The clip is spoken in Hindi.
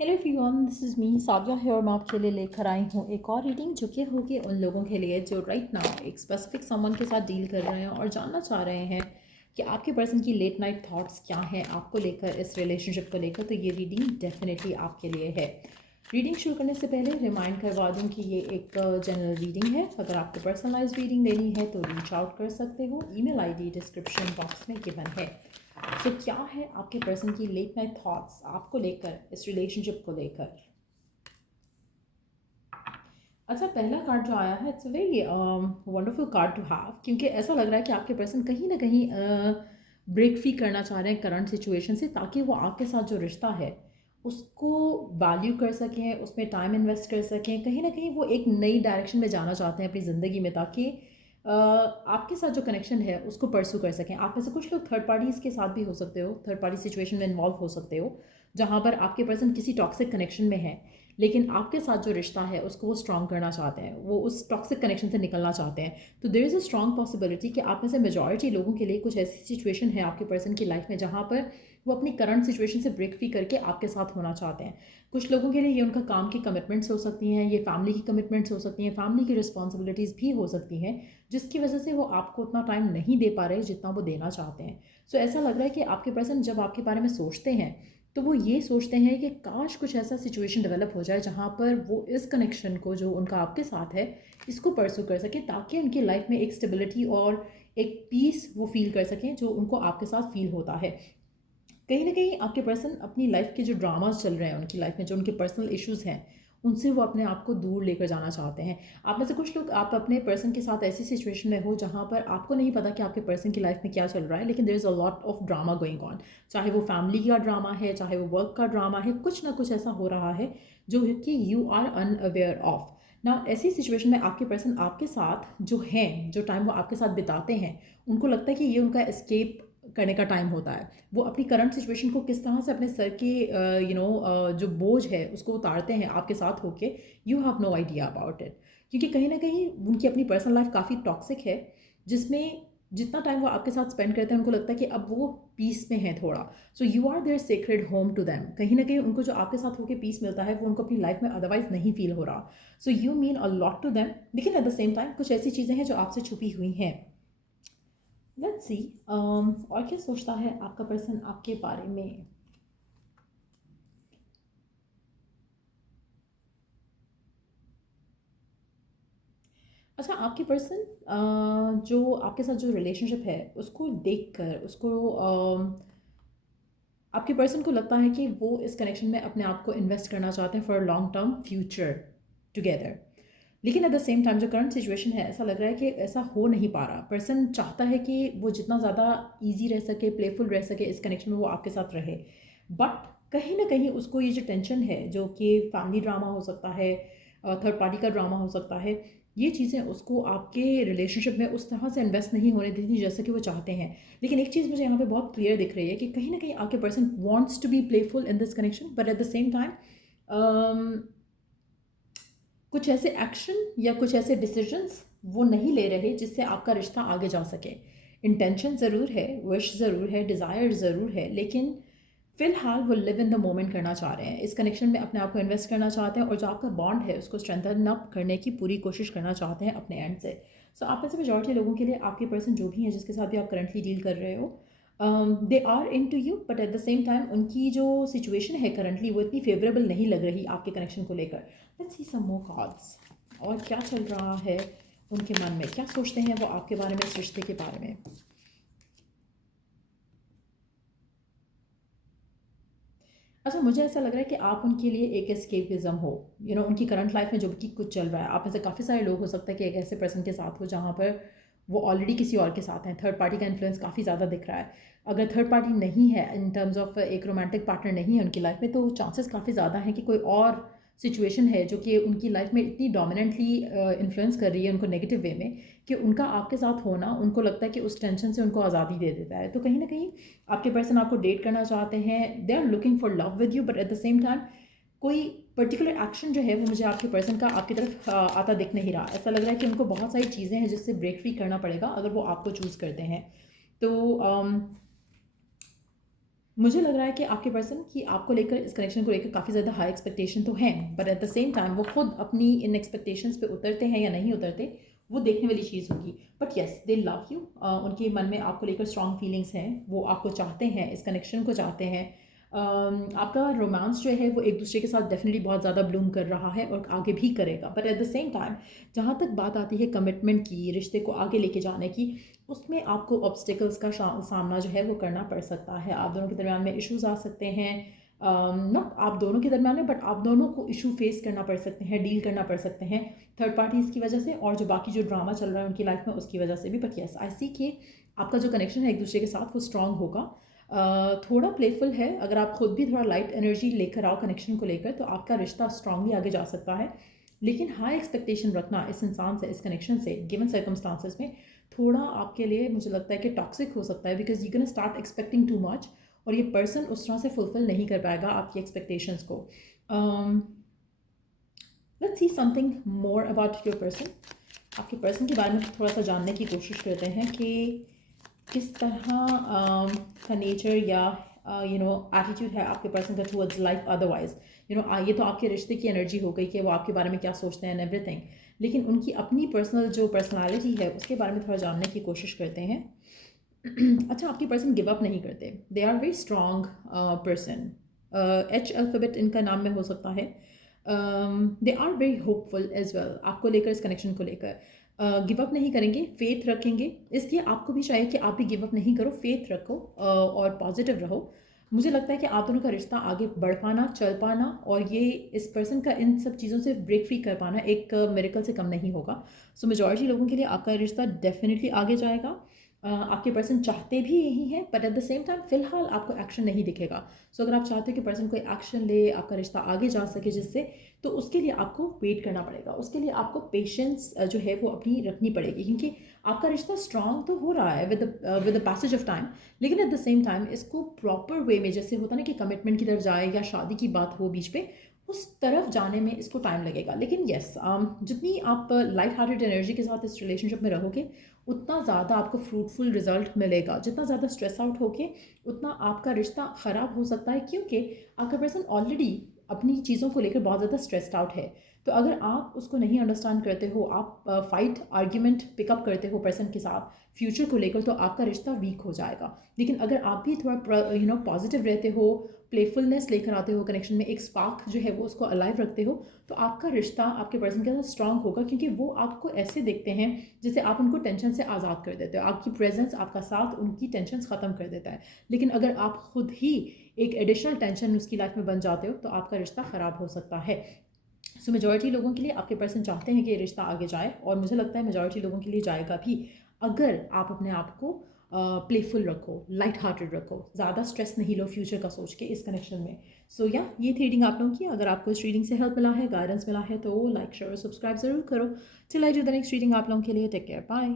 Hello everyone, this is me Sadia है और मैं आपके लिए लेकर आई हूँ एक और रीडिंग जो कि होगी उन लोगों के लिए जो राइट नाउ एक स्पेसिफिक समवन के साथ डील कर रहे हैं और जानना चाह रहे हैं कि आपके पर्सन की लेट नाइट थॉट्स क्या हैं आपको लेकर, इस रिलेशनशिप को लेकर। तो ये रीडिंग डेफिनेटली आपके लिए है। रीडिंग शुरू करने से पहले रिमाइंड करवा दूँ कि ये एक जनरल रीडिंग है। अगर आपको पर्सनलाइज रीडिंग लेनी है तो रीच आउट कर सकते हो। ईमेल आईडी डिस्क्रिप्शन बॉक्स में गिवन है। सो क्या है आपके पर्सन की लेट नाइट थॉट्स आपको लेकर, इस रिलेशनशिप को लेकर। अच्छा, पहला कार्ड जो आया है it's a very wonderful card to have, क्योंकि ऐसा लग रहा है कि आपके पर्सन कहीं ना कहीं ब्रेक फ्री करना चाह रहे हैं करंट सिचुएशन से, ताकि वो आपके साथ जो रिश्ता है उसको वैल्यू कर सकें, उसमें टाइम इन्वेस्ट कर सकें। कहीं ना कहीं वो एक नई डायरेक्शन में जाना चाहते हैं अपनी ज़िंदगी में, ताकि आपके साथ जो कनेक्शन है उसको परसू कर सकें। आप में से कुछ लोग थर्ड पार्टीज़ के साथ भी हो सकते हो, थर्ड पार्टी सिचुएशन में इन्वॉल्व हो सकते हो, जहाँ पर आपके पर्सन किसी टॉक्सिक कनेक्शन में है, लेकिन आपके साथ जो रिश्ता है उसको वो स्ट्रॉन्ग करना चाहते हैं, वो उस टॉक्सिक कनेक्शन से निकलना चाहते हैं। तो there is a strong possibility कि आप में से मेजॉरिटी लोगों के लिए कुछ ऐसी सिचुएशन है आपके पर्सन की लाइफ में जहाँ पर वो अपनी करंट सिचुएशन से ब्रेक फ्री करके आपके साथ होना चाहते हैं। कुछ लोगों के लिए ये उनका काम की कमिटमेंट्स हो सकती हैं, ये फैमिली की कमिटमेंट्स हो सकती हैं, फैमिली की रिस्पॉन्सिबिलिटीज़ भी हो सकती हैं, जिसकी वजह से वो आपको उतना टाइम नहीं दे पा रहे जितना वो देना चाहते हैं। सो ऐसा लग रहा है कि आपके पर्सन जब आपके बारे में सोचते हैं तो वो ये सोचते हैं कि काश कुछ ऐसा सिचुएशन डेवलप हो जाए जहाँ पर वो इस कनेक्शन को जो उनका आपके साथ है इसको परसू कर सके, ताकि उनकी लाइफ में एक स्टेबिलिटी और एक पीस वो फील कर सकें जो उनको आपके साथ फील होता है। कहीं ना कहीं आपके पर्सन अपनी लाइफ के जो ड्रामास चल रहे हैं उनकी लाइफ में, जो उनके पर्सनल इश्यूज़ हैं, उनसे वो अपने आप को दूर लेकर जाना चाहते हैं। आप में से कुछ लोग, आप अपने पर्सन के साथ ऐसी सिचुएशन में हो जहाँ पर आपको नहीं पता कि आपके पर्सन की लाइफ में क्या चल रहा है, लेकिन there is a lot of drama going on. चाहे वो फैमिली का ड्रामा है, चाहे वो वर्क का ड्रामा है, कुछ ना कुछ ऐसा हो रहा है जो कि यू आर अनअवेयर ऑफ ना। ऐसी सिचुएशन में आपके पर्सन आपके साथ जो हैं, जो टाइम वो आपके साथ बिताते हैं, उनको लगता है कि ये उनका एस्केप करने का टाइम होता है। वो अपनी करंट सिचुएशन को किस तरह से अपने सर के जो बोझ है उसको उतारते हैं आपके साथ होके, you have no idea about it. क्योंकि कहीं ना कहीं उनकी अपनी पर्सनल लाइफ काफ़ी टॉक्सिक है, जिसमें जितना टाइम वो आपके साथ स्पेंड करते हैं उनको लगता है कि अब वो पीस में है थोड़ा। So you are their sacred home to them. कहीं ना कहीं उनको जो आपके साथ होकर पीस मिलता है वो उनको अपनी लाइफ में अदरवाइज नहीं फील हो रहा। So you mean a lot to them, लेकिन एट द सेम टाइम कुछ ऐसी चीज़ें हैं जो आपसे छुपी हुई हैं। लेट्स सी और क्या सोचता है आपका पर्सन आपके बारे में। अच्छा, आपके पर्सन जो आपके साथ जो रिलेशनशिप है उसको देखकर उसको आपके पर्सन को लगता है कि वो इस कनेक्शन में अपने आप को इन्वेस्ट करना चाहते हैं for long term future together. लेकिन एट द सेम टाइम जो करंट सिचुएशन है, ऐसा लग रहा है कि ऐसा हो नहीं पा रहा। पर्सन चाहता है कि वो जितना ज़्यादा ईजी रह सके, प्लेफुल रह सके इस कनेक्शन में, वो आपके साथ रहे। बट कहीं ना कहीं उसको ये जो टेंशन है, जो कि फैमिली ड्रामा हो सकता है, थर्ड पार्टी का ड्रामा हो सकता है, ये चीज़ें उसको आपके रिलेशनशिप में उस तरह से इन्वेस्ट नहीं होने देती जैसे कि वो चाहते हैं। लेकिन एक चीज़ मुझे यहाँ पे बहुत क्लियर दिख रही है कि कहीं ना कहीं आपके person wants to be playful in this connection, but at the same time कुछ ऐसे एक्शन या कुछ ऐसे डिसीजंस वो नहीं ले रहे जिससे आपका रिश्ता आगे जा सके। इंटेंशन ज़रूर है, विश ज़रूर है, डिज़ायर ज़रूर है, लेकिन फ़िलहाल वो लिव इन द मोमेंट करना चाह रहे हैं। इस कनेक्शन में अपने आप को इन्वेस्ट करना चाहते हैं और जो आपका बॉन्ड है उसको स्ट्रेंथन अप करने की पूरी कोशिश करना चाहते हैं अपने एंड से। सो आप में से मेजॉरिटी लोगों के लिए आपके पर्सन जो भी हैं, जिसके साथ भी आप करंटली डील कर रहे हो, they are into you, but at the same time उनकी जो सिचुएशन है करंटली वो इतनी फेवरेबल नहीं लग रही आपके कनेक्शन को लेकर। Let's see some more cards. और क्या चल रहा है उनके मन में, क्या सोचते हैं वो आपके बारे में, इस रिश्ते के बारे में। अच्छा, मुझे ऐसा लग रहा है कि आप उनके लिए एक एस्केपिज्म हो। उनकी करंट लाइफ में जो भी कुछ चल रहा है, आप में से काफ़ी सारे लोग हो सकता है कि एक ऐसे पर्सन के साथ हो जहाँ पर वो ऑलरेडी किसी और के साथ हैं। थर्ड पार्टी का इन्फ्लुएंस काफ़ी ज़्यादा दिख रहा है। अगर थर्ड पार्टी नहीं है इन टर्म्स ऑफ एक रोमांटिक पार्टनर नहीं है उनकी लाइफ में, तो चांसेस काफ़ी ज़्यादा हैं कि कोई और सिचुएशन है जो कि उनकी लाइफ में इतनी डोमिनेंटली इन्फ्लुएंस कर रही है उनको नेगेटिव वे में, कि उनका आपके साथ होना उनको लगता है कि उस टेंशन से उनको आज़ादी दे देता है। तो कहीं ना कहीं आपके पर्सन आपको डेट करना चाहते हैं, they are looking for love with you, but at the same time कोई पर्टिकुलर एक्शन जो है वो मुझे आपके पर्सन का आपकी तरफ आता दिख नहीं रहा। ऐसा लग रहा है कि उनको बहुत सारी चीज़ें हैं जिससे ब्रेक फ्री करना पड़ेगा अगर वो आपको चूज़ करते हैं। तो मुझे लग रहा है कि आपके पर्सन की आपको लेकर इस कनेक्शन को लेकर काफ़ी ज़्यादा हाई एक्सपेक्टेशन तो हैं, but at the same time वो खुद अपनी इन एक्सपेक्टेशंस पे उतरते हैं या नहीं उतरते, वो देखने वाली चीज़ होगी। But yes, they love you. उनके मन में आपको लेकर स्ट्रॉन्ग फीलिंग्स हैं, वो आपको चाहते हैं, इस कनेक्शन को चाहते हैं। आपका रोमांस जो है वो एक दूसरे के साथ डेफिनेटली बहुत ज़्यादा ब्लूम कर रहा है और आगे भी करेगा। But at the same time जहाँ तक बात आती है कमिटमेंट की, रिश्ते को आगे लेके जाने की, उसमें आपको ऑब्स्टिकल्स का सामना जो है वो करना पड़ सकता है। आप दोनों के दरमियान में इश्यूज आ सकते हैं, नॉट आप दोनों के दरमियान में, बट आप दोनों को इशू फेस करना पड़ सकते हैं, डील करना पड़ सकते हैं थर्ड पार्टीज़ की वजह से, और जो बाकी जो ड्रामा चल रहा है उनकी लाइफ में उसकी वजह से भी। बट येस, आई सी कि आपका जो कनेक्शन है एक दूसरे के साथ वो स्ट्रांग होगा। थोड़ा प्लेफुल है, अगर आप खुद भी थोड़ा लाइट एनर्जी लेकर आओ कनेक्शन को लेकर, तो आपका रिश्ता स्ट्रांगली आगे जा सकता है। लेकिन हाई एक्सपेक्टेशन रखना इस इंसान से, इस कनेक्शन से, गिवन सर्कमस्टांसेस में थोड़ा आपके लिए मुझे लगता है कि टॉक्सिक हो सकता है, because you can start expecting too much और ये पर्सन उस तरह से फुलफिल नहीं कर पाएगा आपकी एक्सपेक्टेशंस को। Let's see something more about your person. आपके पर्सन के बारे में थोड़ा सा जानने की कोशिश करते हैं कि किस तरह का नेचर या एटीट्यूड है आपके पर्सन का टूवर्ड्स लाइफ अदरवाइज। ये तो आपके रिश्ते की एनर्जी हो गई कि वो आपके बारे में क्या सोचते हैं एवरीथिंग, लेकिन उनकी अपनी पर्सनल जो पर्सनालिटी है उसके बारे में थोड़ा जानने की कोशिश करते हैं। अच्छा, आपके पर्सन गिव अप नहीं करते, they are very strong person. H alphabet इनका नाम में हो सकता है। They are very hopeful as well, आपको लेकर, इस कनेक्शन को लेकर गिव अप नहीं करेंगे, फेथ रखेंगे। इसलिए आपको भी चाहिए कि आप भी गिव अप नहीं करो, फेथ रखो और पॉजिटिव रहो। मुझे लगता है कि आप दोनों का रिश्ता आगे बढ़ पाना, चल पाना, और ये इस पर्सन का इन सब चीज़ों से ब्रेक फ्री कर पाना एक मिरेकल से कम नहीं होगा। सो मेजॉरिटी लोगों के लिए आपका रिश्ता डेफिनेटली आगे जाएगा। आपके पर्सन चाहते भी यही हैं, but at the same time फ़िलहाल आपको एक्शन नहीं दिखेगा। सो अगर आप चाहते हो कि पर्सन कोई एक्शन ले, आपका रिश्ता आगे जा सके जिससे, तो उसके लिए आपको वेट करना पड़ेगा, उसके लिए आपको पेशेंस जो है वो अपनी रखनी पड़ेगी, क्योंकि आपका रिश्ता स्ट्रांग तो हो रहा है with the passage of time, लेकिन एट द सेम टाइम इसको प्रॉपर वे में, जैसे होता है ना कि कमिटमेंट की तरफ जाए या शादी की बात हो बीच पे, उस तरफ जाने में इसको टाइम लगेगा। लेकिन येस, जितनी आप लाइट हार्टेड एनर्जी के साथ इस रिलेशनशिप में रहोगे, उतना ज़्यादा आपको फ्रूटफुल रिजल्ट मिलेगा। जितना ज़्यादा स्ट्रेस आउट होके, उतना आपका रिश्ता ख़राब हो सकता है, क्योंकि आपका पर्सन ऑलरेडी अपनी चीज़ों को लेकर बहुत ज़्यादा स्ट्रेस्ड आउट है। तो अगर आप उसको नहीं अंडरस्टैंड करते हो, आप फाइट आर्ग्यूमेंट पिकअप करते हो पर्सन के साथ फ्यूचर को लेकर, तो आपका रिश्ता वीक हो जाएगा। लेकिन अगर आप भी थोड़ा पॉजिटिव रहते हो, प्लेफुलनेस लेकर आते हो कनेक्शन में, एक स्पार्क जो है वो उसको अलाइव रखते हो, तो आपका रिश्ता आपके पर्सन के साथ स्ट्रांग होगा, क्योंकि वो आपको ऐसे देखते हैं जैसे आप उनको टेंशन से आज़ाद कर देते हो। आपकी प्रेजेंस, आपका साथ उनकी टेंशन ख़त्म कर देता है। लेकिन अगर आप खुद ही एक एडिशनल टेंशन उसकी लाइफ में बन जाते हो, तो आपका रिश्ता ख़राब हो सकता है। सो मेजॉरिटी लोगों के लिए आपके पर्सन चाहते हैं कि ये रिश्ता आगे जाए, और मुझे लगता है मेजॉरिटी लोगों के लिए जाएगा भी, अगर आप अपने आप को प्लेफुल रखो, लाइट हार्टेड रखो, ज़्यादा स्ट्रेस नहीं लो फ्यूचर का सोच के इस कनेक्शन में। सो या ये थी रीडिंग आप लोगों की। अगर आपको इस रीडिंग से हेल्प मिला है, गाइडेंस मिला है, तो लाइक शेयर और सब्सक्राइब ज़रूर करो। Till I do the next reading आप लोगों के लिए टेक केयर, बाय।